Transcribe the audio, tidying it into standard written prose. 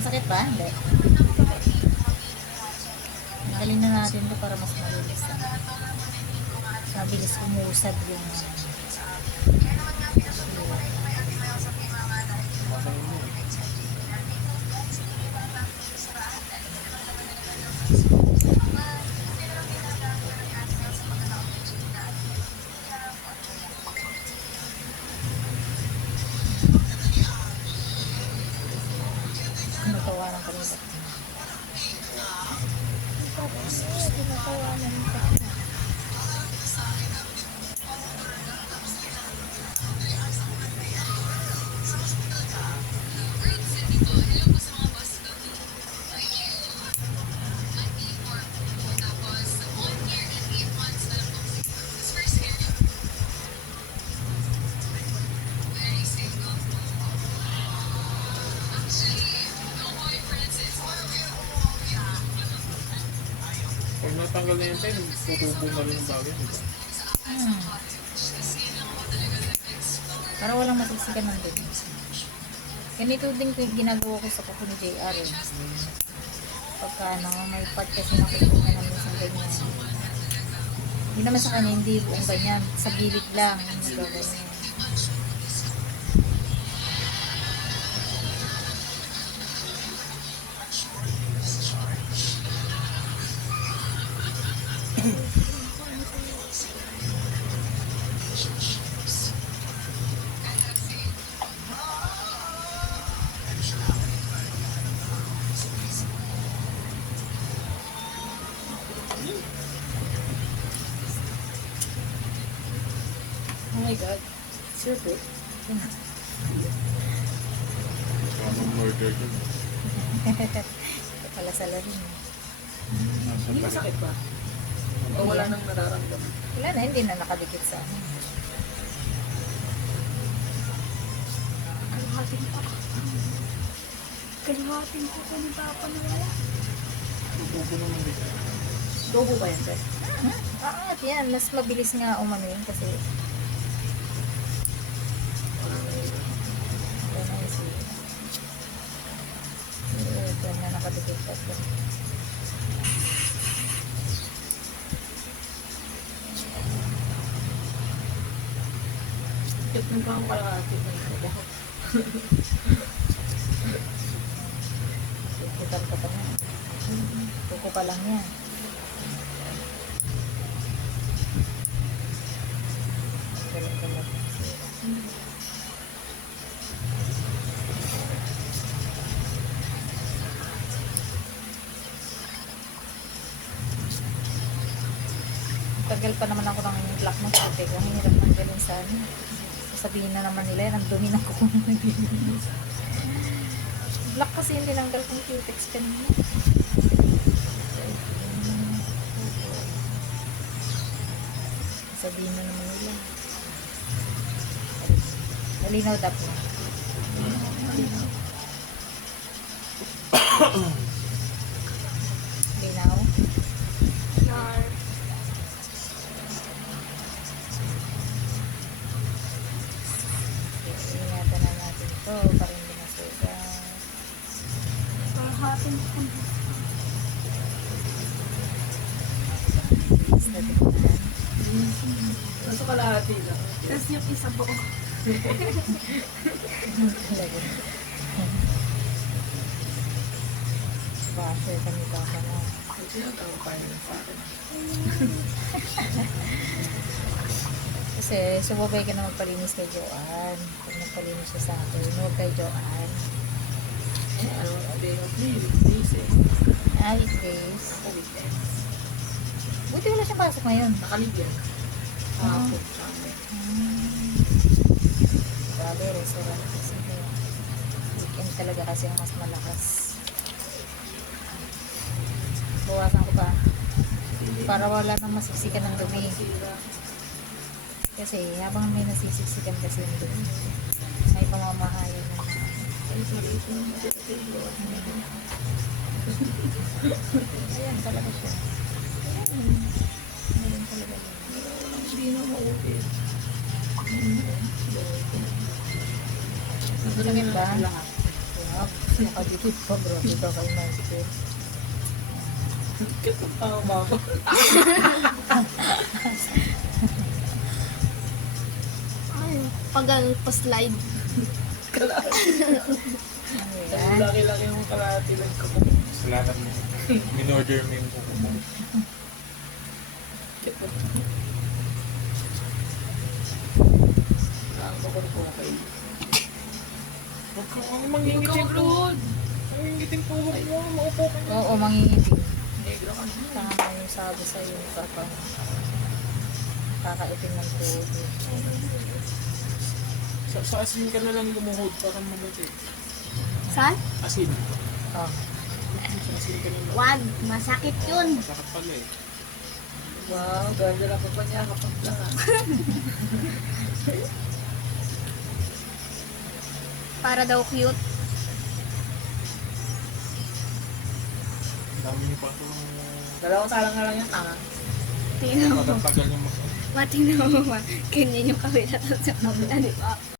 Masakit ba? Hindi. Galing na natin ito para mas mabilis. Mabilis umusad yung natawanan kami ba? Tinatawanan ka. Pag natanggal na yung pen, tutubo na rin ang bagay, di ba? Para walang masiksikan ng dumi. Ganito din ko yung ginagawa ko sa kuko ni JR eh. Pagka ano, may part kasi nakukuha namin sa ganyan. Hindi naman sa kanya, hindi buong ganyan. Sa gilid lang. Nagaganyan. Oh my God. It's your foot. Parang murder ko. Ito pala sa larin. Hindi masakit ba? O wala nang nararamdaman? Wala na, hindi na nakadikit sa akin. Kalahating pa. Kalahating pa ko ng papa na wala. Tutubo naman dito. Dobo ba yan, Beth? At yan, mas mabilis nga umano yun kasi ito na nakadikit pa ito. Ito nang pang kalahati ng trabaho. Tukutan pa na. Tuko pa lang yan. Galing ka lang. Tagal pa naman ako ng black ng tubig. Ang hirap ng galing sa ano. Sasabihin na naman nila yan, ang dumi ng kuko. Black kasi yung tinanggal kong cutex kanina. Sabihin na naman nila. Malinaw dapat na. Linaw. Yar. Ingatan na natin ito para hindi masugat. Kalahating pa. Basta tingnan. Kaso kalahati lang. Tapos yung isa po. Talaga. Basher kami baka na. Ito yung tawag tayo sa akin. Kasi sumubay ka na magpalinis kay Joanne. Pag nagpalinis siya sa akin, huwag kay Joanne. Ano, day of leave, days eh. Weekdays. Ako weekends. Buti wala siyang pasok ngayon. Nakaligyan. Ako, sa amin. Grabe, restaurant kasi. Weekend talaga kasi ang mas malakas. Bawasan ko pa. Para wala nang masiksikan ng dumi. Kasi habang may nasisiksikan kasi yung dumi, may pamamahayan na. Ay, sorry, ito yung Ayan talaga siya. Ayan talaga yun. hindi na maupit. Masakit ba? Lahat. Wag. Nakadikit pa bro. Dito kay Master. Tama ko. Ay, pag ano, pa-slide. Ayan. Laki-laki yung kalahati lang ko. Salamat mo. Min-order mo yung kuko mo. Ang bakor ko kayo. Huwag kang mangingitin po. Mangingitin po. Huwag mo. Maupo ka. Oo, mangingitim. Negro ka na. Tama yung sabi sa'yo. Kapag kakaitim ng tuhod. Sa asin ka na lang lumuhod para mamatay. Saan? Asin. Oh. Sa asin ka na lang. Wag, masakit yun. Masakit pala eh. Wow, ganda lang pa niya kapag lang ah. Para daw cute. Ang dami niyo pa ito. Dalawang salang na lang yung tanga. Tingnan mo. Matatagal yung Matingnan mo ba? Ganyan yung kabila sa kabila, di ba?